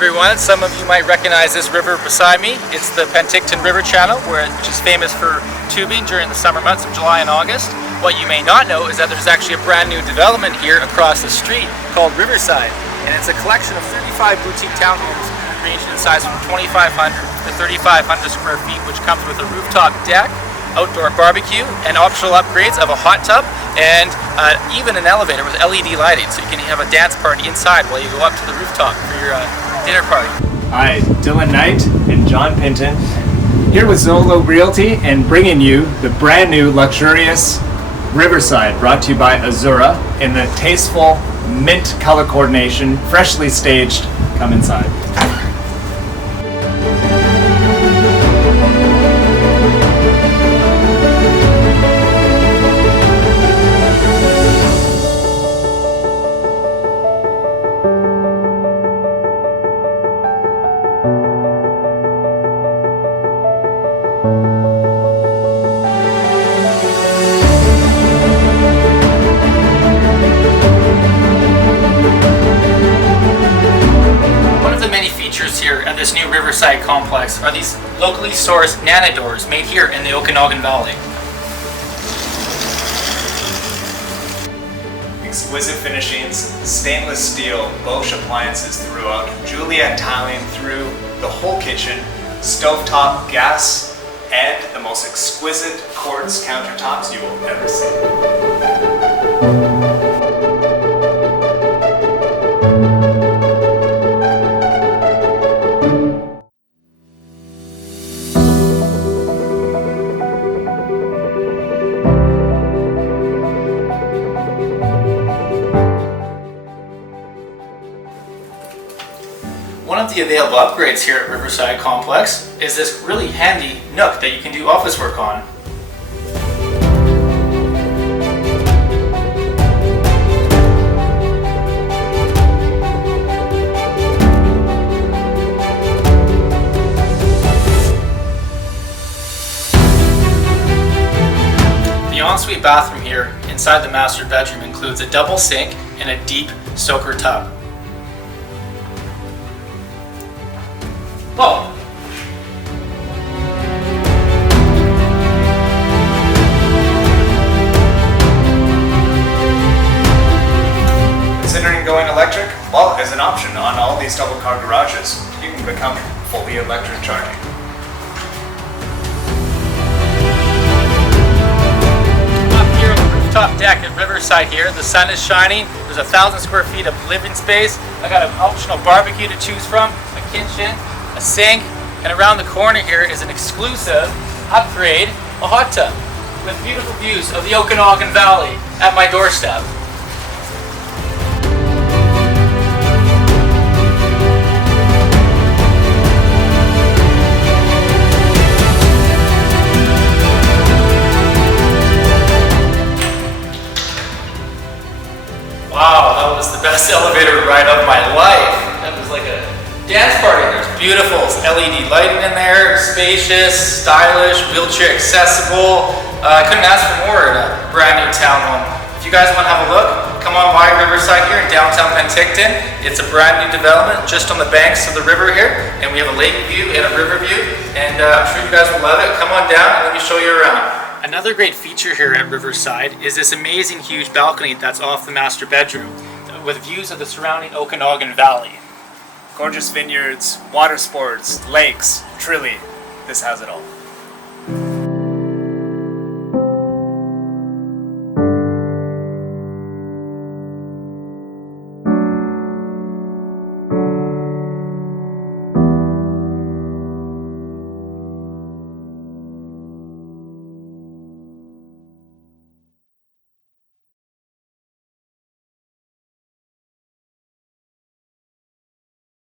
everyone. Some of you might recognize this river beside me. It's the Penticton River Channel, which is famous for tubing during the summer months of July and August. What you may not know is that there's actually a brand new development here across the street called Riverside. And it's a collection of 35 boutique townhomes ranging in size from 2,500 to 3,500 square feet, which comes with a rooftop deck, outdoor barbecue, and optional upgrades of a hot tub and even an elevator with LED lighting, so you can have a dance party inside while you go up to the rooftop for your dinner party. Hi, Dylan Knight and John Pinton here with Zolo Realty and bringing you the brand new luxurious Riverside, brought to you by Azura in the tasteful mint color coordination, freshly staged. Come inside. Here at this new Riverside complex are these locally sourced Nana doors made here in the Okanagan Valley. Exquisite finishings, stainless steel, Bosch appliances throughout, Juliet tiling through the whole kitchen, stovetop gas, and the most exquisite quartz countertops you will ever see. One of the available upgrades here at Riverside Complex is this really handy nook that you can do office work on. The ensuite bathroom here inside the master bedroom includes a double sink and a deep soaker tub. Oh. Considering going electric? Well, as an option on all these double car garages, you can become fully electric charging. Up here on the rooftop deck at Riverside here, the sun is shining. There's 1,000 square feet of living space. I got an optional barbecue to choose from, a kitchen, a sink, and around the corner here is an exclusive upgrade, a hot tub with beautiful views of the Okanagan Valley at my doorstep. Wow, that was the best elevator ride of my life. That was like a dance party. There's beautiful LED lighting in there, spacious, stylish, wheelchair accessible. I couldn't ask for more in a brand new townhome. If you guys want to have a look, come on by Riverside here in downtown Penticton. It's a brand new development just on the banks of the river here, and we have a lake view and a river view, and I'm sure you guys will love it. Come on down and let me show you around. Another great feature here at Riverside is this amazing huge balcony that's off the master bedroom with views of the surrounding Okanagan Valley. Gorgeous vineyards, water sports, lakes, truly, this has it all.